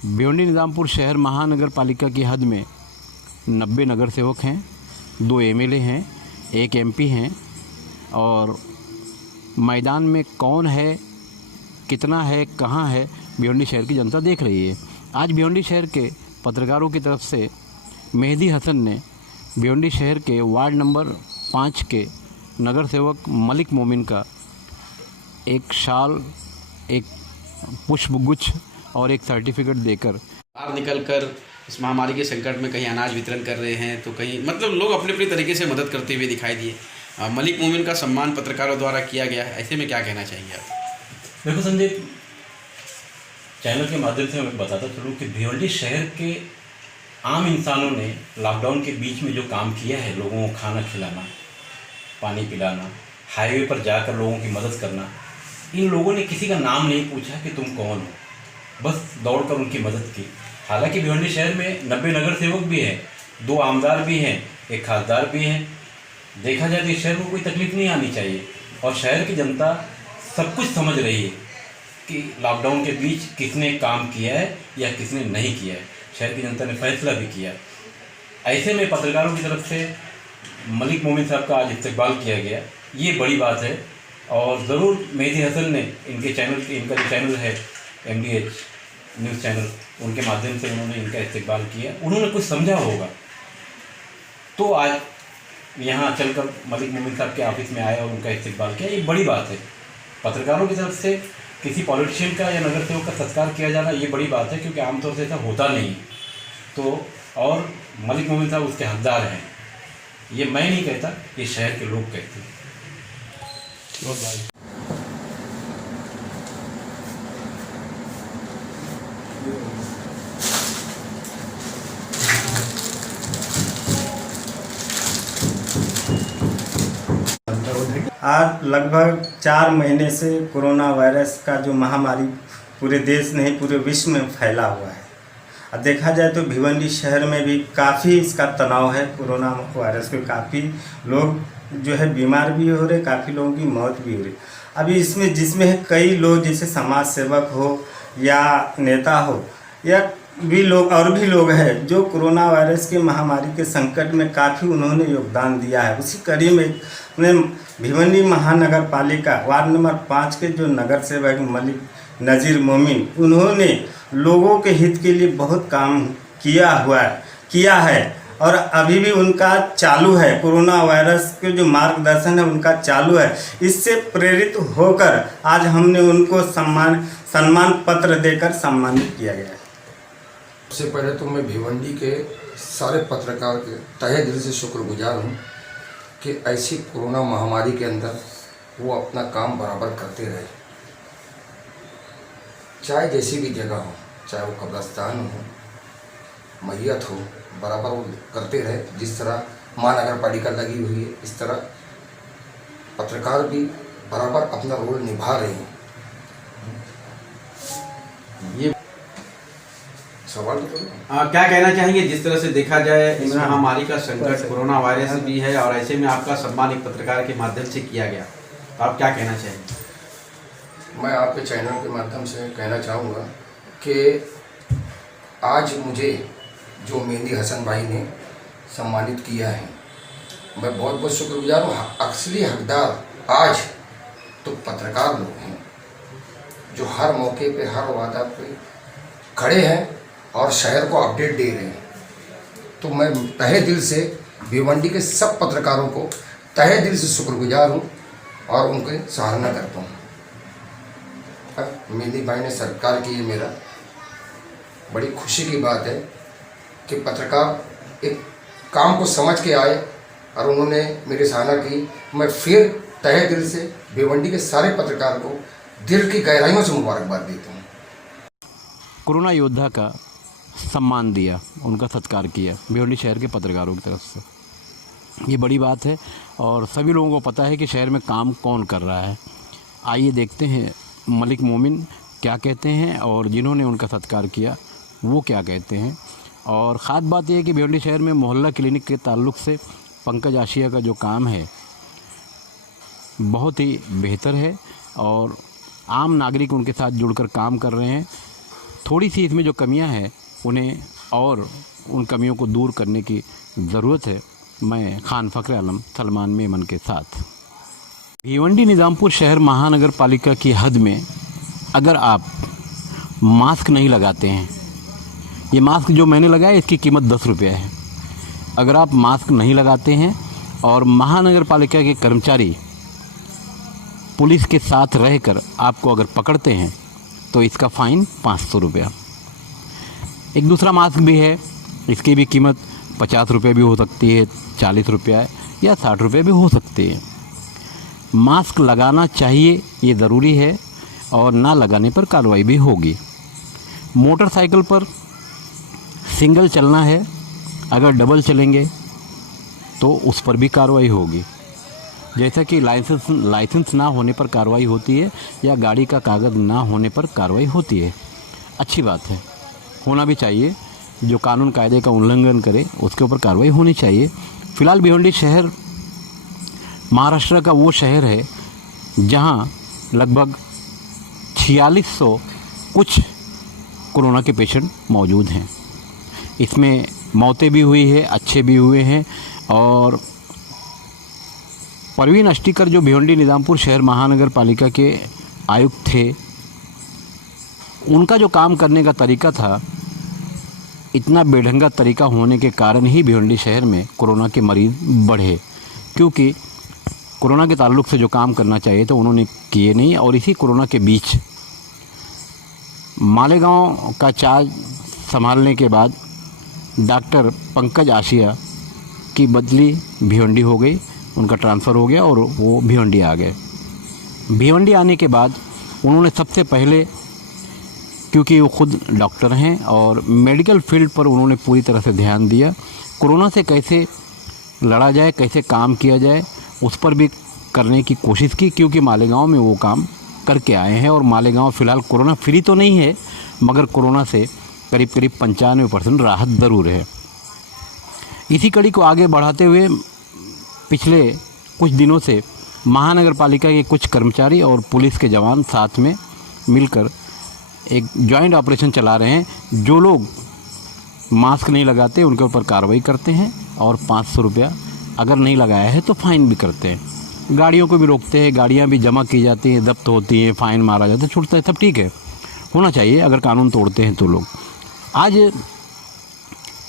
भिवंडी निजामपुर शहर महानगर पालिका की हद में 90 नगर सेवक हैं, 2 एमएलए हैं, 1 एमपी हैं और मैदान में कौन है, कितना है, कहाँ है, भिवंडी शहर की जनता देख रही है। आज भिवंडी शहर के पत्रकारों की तरफ से मेहदी हसन ने भिवंडी शहर के वार्ड नंबर 5 के नगर सेवक मलिक मोमिन का एक शाल, एक पुष्पगुच्छ और एक सर्टिफिकेट देकर बाहर निकलकर इस महामारी के संकट में कहीं अनाज वितरण कर रहे हैं, तो कहीं मतलब लोग अपने अपने तरीके से मदद करते हुए दिखाई दिए। मलिक मोमिन का सम्मान पत्रकारों द्वारा किया गया है, ऐसे में क्या कहना चाहेंगे आप? देखो संजय, चैनल के माध्यम से मैं बताता चलूँ कि भिवंडी शहर के आम इंसानों ने लॉकडाउन के बीच में जो काम किया है, लोगों को खाना खिलाना, पानी पिलाना, हाईवे पर जाकर लोगों की मदद करना, इन लोगों ने किसी का नाम नहीं पूछा कि तुम कौन हो, बस दौड़कर उनकी मदद की। हालांकि भिवंडी शहर में 90 नगर सेवक भी हैं, 2 आमदार भी हैं, 1 खासदार भी हैं। देखा जाए तो इस शहर को कोई तकलीफ नहीं आनी चाहिए और शहर की जनता सब कुछ समझ रही है कि लॉकडाउन के बीच किसने काम किया है या किसने नहीं किया है। शहर की जनता ने फैसला भी किया। ऐसे में पत्रकारों की तरफ से मलिक मोमिन साहब का आज इस्तकबाल किया गया, ये बड़ी बात है। और ज़रूर मेहदी हसन ने इनका जो चैनल है MDH न्यूज़ चैनल, उनके माध्यम से उन्होंने इनका इस्तकबाल किया। उन्होंने कुछ समझा होगा तो आज यहाँ चलकर मलिक मोमिन साहब के ऑफिस में आया और उनका इस्तकबाल किया, ये बड़ी बात है। पत्रकारों की तरफ से किसी पॉलिटिशियन का या नगर सेवक का सत्कार किया जाना ये बड़ी बात है, क्योंकि आमतौर से ऐसा होता नहीं। तो और मलिक मोमिन साहब उसके हकदार हैं, ये मैं नहीं कहता, ये शहर के लोग कहते हैं। आज लगभग 4 महीने से कोरोना वायरस का जो महामारी पूरे देश नहीं पूरे विश्व में फैला हुआ है। और देखा जाए तो भिवंडी शहर में भी काफ़ी इसका तनाव है। कोरोना वायरस के काफ़ी लोग जो है बीमार भी हो रहे, काफ़ी लोगों की मौत भी हो रही। अभी इसमें जिसमें कई लोग जैसे समाज सेवक हो या नेता हो या भी लोग और भी लोग हैं जो कोरोना वायरस के महामारी के संकट में काफ़ी उन्होंने योगदान दिया है। उसी कड़ी में ने भिवंडी महानगर पालिका वार्ड नंबर 5 के जो नगर सेवक मलिक नज़ीर मोमिन, उन्होंने लोगों के हित के लिए बहुत काम किया है और अभी भी उनका चालू है। कोरोना वायरस के जो मार्गदर्शन है उनका चालू है। इससे प्रेरित होकर आज हमने उनको सम्मान पत्र देकर सम्मानित किया गया है। सबसे पहले तो मैं भिवंडी के सारे पत्रकार के तहे दिल से शुक्रगुजार हूँ कि ऐसी कोरोना महामारी के अंदर वो अपना काम बराबर करते रहे, चाहे जैसी भी जगह हो, चाहे वो कब्रिस्तान हो, मैयत हो, बराबर वो करते रहे। जिस तरह महानगर पालिका लगी हुई है, इस तरह पत्रकार भी बराबर अपना रोल निभा रहे हैं। ये सवाल क्या कहना चाहेंगे, जिस तरह से देखा जाए इस महामारी का संकट कोरोना वायरस भी है और ऐसे में आपका सम्मान एक पत्रकार के माध्यम से किया गया, तो आप क्या कहना चाहेंगे? मैं आपके चैनल के माध्यम से कहना चाहूँगा कि आज मुझे जो मेहदी हसन भाई ने सम्मानित किया है, मैं बहुत बहुत शुक्रगुजार हूँ। असली हकदार आज तो पत्रकार लोग हैं जो हर मौके पे हर वादा पे खड़े हैं और शहर को अपडेट दे रहे हैं। तो मैं तहे दिल से भिवंडी के सब पत्रकारों को तहे दिल से शुक्रगुजार हूँ और उनकी सराहना करता हूँ। मेहदी भाई ने सत्कार किया, मेरा बड़ी खुशी की बात है कि पत्रकार एक काम को समझ के आए और उन्होंने मेरी सराहना की। मैं फिर तहे दिल से भिवंडी के सारे पत्रकार को दिल की गहराइयों से मुबारकबाद देता हूँ। कोरोना योद्धा का सम्मान दिया, उनका सत्कार किया भिवंडी शहर के पत्रकारों की तरफ से, ये बड़ी बात है और सभी लोगों को पता है कि शहर में काम कौन कर रहा है। आइए देखते हैं मलिक मोमिन क्या कहते हैं और जिन्होंने उनका सत्कार किया वो क्या कहते हैं। और ख़ास बात यह है कि भिवंडी शहर में मोहल्ला क्लिनिक के ताल्लुक़ से पंकज आशिया का जो काम है बहुत ही बेहतर है और आम नागरिक उनके साथ जुड़कर काम कर रहे हैं। थोड़ी सी इसमें जो कमियां हैं उन्हें और उन कमियों को दूर करने की ज़रूरत है। मैं खान फ़खर आलम सलमान मेमन के साथ। भिवंडी निज़ामपुर शहर महानगर पालिका की हद में अगर आप मास्क नहीं लगाते हैं, ये मास्क जो मैंने लगाया इसकी कीमत 10 रुपये है। अगर आप मास्क नहीं लगाते हैं और महानगर पालिका के कर्मचारी पुलिस के साथ रहकर आपको अगर पकड़ते हैं तो इसका फ़ाइन 500 रुपया। एक दूसरा मास्क भी है, इसकी भी कीमत 50 रुपये भी हो सकती है, 40 रुपया या 60 रुपये भी हो सकती है। मास्क लगाना चाहिए, ये ज़रूरी है, और ना लगाने पर कार्रवाई भी होगी। मोटरसाइकिल पर सिंगल चलना है, अगर डबल चलेंगे तो उस पर भी कार्रवाई होगी। जैसा कि लाइसेंस ना होने पर कार्रवाई होती है या गाड़ी का कागज़ ना होने पर कार्रवाई होती है। अच्छी बात है, होना भी चाहिए। जो कानून कायदे का उल्लंघन करे उसके ऊपर कार्रवाई होनी चाहिए। फ़िलहाल भिवंडी शहर महाराष्ट्र का वो शहर है जहां लगभग 4600 कुछ कोरोना के पेशेंट मौजूद हैं। इसमें मौतें भी हुई है, अच्छे भी हुए हैं। और परवीन अष्टीकर जो भिवंडी निज़ामपुर शहर महानगर पालिका के आयुक्त थे, उनका जो काम करने का तरीका था, इतना बेढंगा तरीका होने के कारण ही भिवंडी शहर में कोरोना के मरीज़ बढ़े। क्योंकि कोरोना के ताल्लुक से जो काम करना चाहिए तो उन्होंने किए नहीं। और इसी कोरोना के बीच मालेगांव का चार्ज संभालने के बाद डॉक्टर पंकज आशिया की बदली भिवंडी हो गई, उनका ट्रांसफ़र हो गया और वो भिवंडी आ गए। भिवंडी आने के बाद उन्होंने सबसे पहले, क्योंकि वो खुद डॉक्टर हैं और मेडिकल फील्ड पर उन्होंने पूरी तरह से ध्यान दिया, कोरोना से कैसे लड़ा जाए, कैसे काम किया जाए, उस पर भी करने की कोशिश की। क्योंकि मालेगांव में वो काम करके आए हैं और मालेगांव फ़िलहाल कोरोना फ्री तो नहीं है, मगर कोरोना से करीब 95% राहत ज़रूर है। इसी कड़ी को आगे बढ़ाते हुए पिछले कुछ दिनों से महानगर पालिका के कुछ कर्मचारी और पुलिस के जवान साथ में मिलकर एक जॉइंट ऑपरेशन चला रहे हैं। जो लोग मास्क नहीं लगाते उनके ऊपर कार्रवाई करते हैं और 500 रुपया अगर नहीं लगाया है तो फ़ाइन भी करते हैं। गाड़ियों को भी रोकते हैं, गाड़ियां भी जमा की जाती हैं, जब्त होती हैं, फ़ाइन मारा जाता है, छूटता है, सब ठीक है, होना चाहिए अगर कानून तोड़ते हैं तो लोग। आज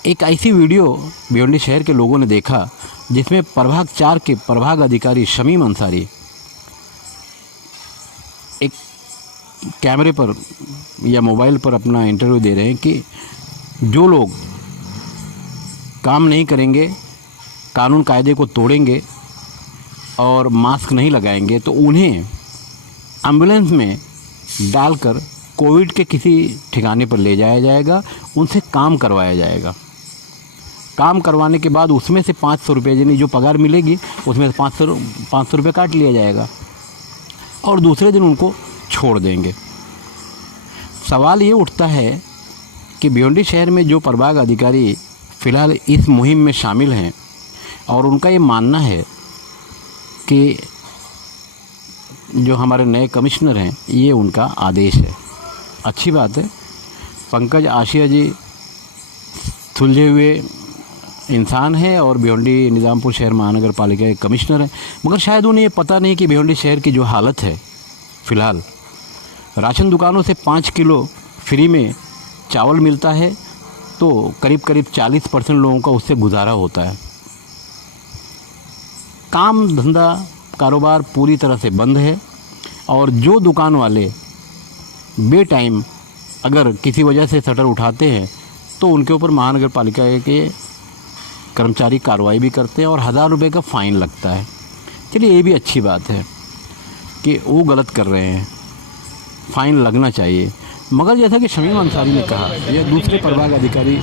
एक ऐसी वीडियो भिवंडी शहर के लोगों ने देखा जिसमें प्रभाग 4 के प्रभाग अधिकारी शमीम अंसारी एक कैमरे पर या मोबाइल पर अपना इंटरव्यू दे रहे हैं कि जो लोग काम नहीं करेंगे, कानून कायदे को तोड़ेंगे और मास्क नहीं लगाएंगे तो उन्हें एम्बुलेंस में डालकर कोविड के किसी ठिकाने पर ले जाया जाएगा, उनसे काम करवाया जाएगा। काम करवाने के बाद उसमें से 500 रुपये, यानी जो पगार मिलेगी उसमें से 500 रुपये काट लिया जाएगा और दूसरे दिन उनको छोड़ देंगे। सवाल ये उठता है कि भिवंडी शहर में जो प्रभाग अधिकारी फ़िलहाल इस मुहिम में शामिल हैं और उनका ये मानना है कि जो हमारे नए कमिश्नर हैं ये उनका आदेश है। अच्छी बात है, पंकज आशिया जी सुलझे हुए इंसान है और भिवंडी निज़ामपुर शहर महानगर पालिका के कमिश्नर हैं, मगर शायद उन्हें ये पता नहीं कि भिवंडी शहर की जो हालत है, फ़िलहाल राशन दुकानों से 5 किलो फ्री में चावल मिलता है तो करीब 40% लोगों का उससे गुजारा होता है। काम धंधा कारोबार पूरी तरह से बंद है और जो दुकान वाले बे टाइम अगर किसी वजह से शटर उठाते हैं तो उनके ऊपर महानगर पालिका के कर्मचारी कार्रवाई भी करते हैं और 1000 रुपये का फ़ाइन लगता है। चलिए, ये भी अच्छी बात है कि वो गलत कर रहे हैं, फ़ाइन लगना चाहिए। मगर जैसा कि शमीम अंसारी ने कहा या दूसरे प्रभाग अधिकारी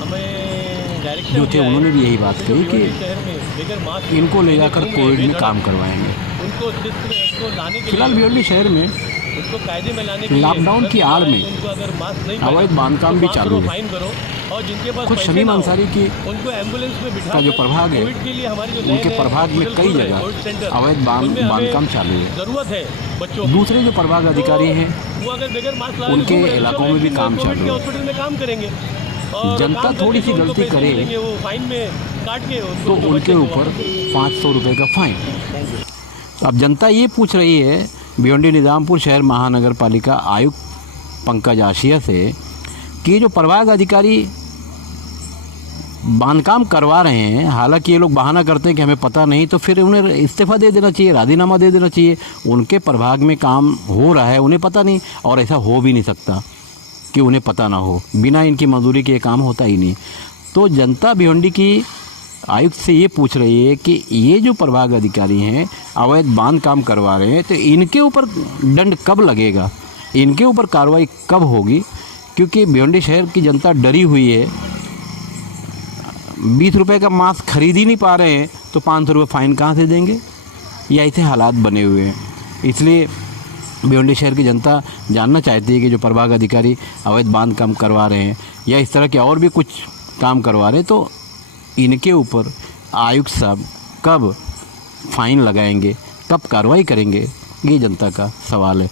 जो थे उन्होंने भी यही बात कही कि इनको ले जाकर कोविड में काम करवाएंगे। फिलहाल भिवंडी शहर में लॉकडाउन की आड़ में अवैध बांधकाम भी चालू है। खुद शमीम अंसारी की का जो प्रभाग है उनके प्रभाग में कई जगह अवैध बांधकाम चालू है। दूसरे जो प्रभाग अधिकारी हैं वो अगर बगैर मास्क लगाए उनके घूम रहे हैं, इलाकों में भी काम कोविड चालू के है। हॉस्पिटल में काम करेंगे और जनता काम थोड़ी करके सी जो उनको गलती पैसे करे मिलेंगे, वो फाइन में काट के उसको तो जो उनके बच्चे को ऊपर वापस देंगे। 500 रुपये का फाइन। अब जनता ये पूछ रही है भिवंडी निजामपुर शहर महानगर पालिका आयुक्त पंकज आशिया से कि ये जो प्रभाग अधिकारी बांधकाम करवा रहे हैं, हालांकि ये लोग बहाना करते हैं कि हमें पता नहीं, तो फिर उन्हें इस्तीफा दे देना चाहिए, राजीनामा दे देना चाहिए। उनके प्रभाग में काम हो रहा है, उन्हें पता नहीं, और ऐसा हो भी नहीं सकता कि उन्हें पता ना हो। बिना इनकी मंजूरी के ये काम होता ही नहीं। तो जनता भिवंडी की आयुक्त से ये पूछ रही है कि ये जो प्रभाग अधिकारी हैं अवैध बांध काम करवा रहे हैं, तो इनके ऊपर दंड कब लगेगा, इनके ऊपर कार्रवाई कब होगी? क्योंकि भिवंडी शहर की जनता डरी हुई है। 20 रुपये का मास्क खरीद ही नहीं पा रहे हैं तो 500 रुपये फ़ाइन कहाँ से देंगे? या ऐसे हालात बने हुए हैं। इसलिए भिवंडी शहर की जनता जानना चाहती है कि जो प्रभाग अधिकारी अवैध बांध काम करवा रहे हैं या इस तरह के और भी कुछ काम करवा रहे हैं, तो इनके ऊपर आयुक्त साहब कब फाइन लगाएंगे, कब कार्रवाई करेंगे, ये जनता का सवाल है।